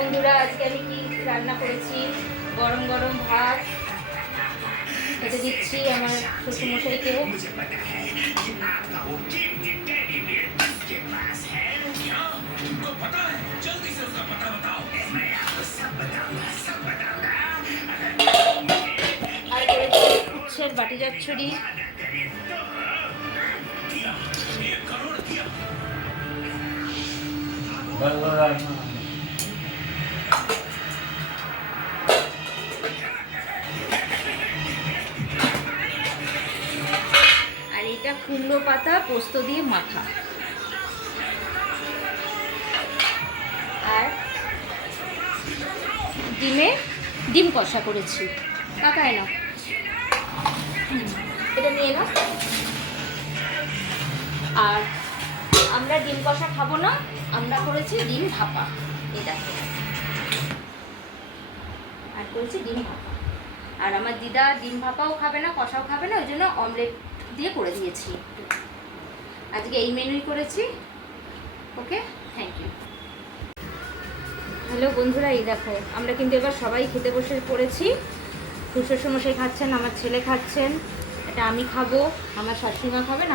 বন্ধুরা, আজকে আমি কি রান্না করেছি? গরম গরম ভাত খেতে দিচ্ছি আমার শ্বশুরমশাইকে। আর করেছি উচ্ছের বাটি চচ্চড়ি। আর এটা কুমড়ো পাতা পোস্ত দিয়ে মাখা। আর ডিম কষা করেছি। কাকায় না, এটা নিয়ে নাও। আর আমরা ডিম কষা খাবো না, আমরা করেছি ডিম ভাপা। এটা আর করেছি ডিম ভাপা। আর আমার দিদা ডিম ভাপাও খাবে না, কষাও খাবে না, ওই জন্য অমলেট দিয়ে করে দিয়েছি। আজকে এই মেনুই করেছি। ওকে, থ্যাংক ইউ। হ্যালো বন্ধুরা, এই দেখো আমরা কিন্তু এবার সবাই খেতে বসে পড়েছি। শ্বশুরমশাই খাচ্ছেন, আমার ছেলে খাচ্ছেন, এটা আমি খাবো, আমার শাশুড়িমা খাবেন।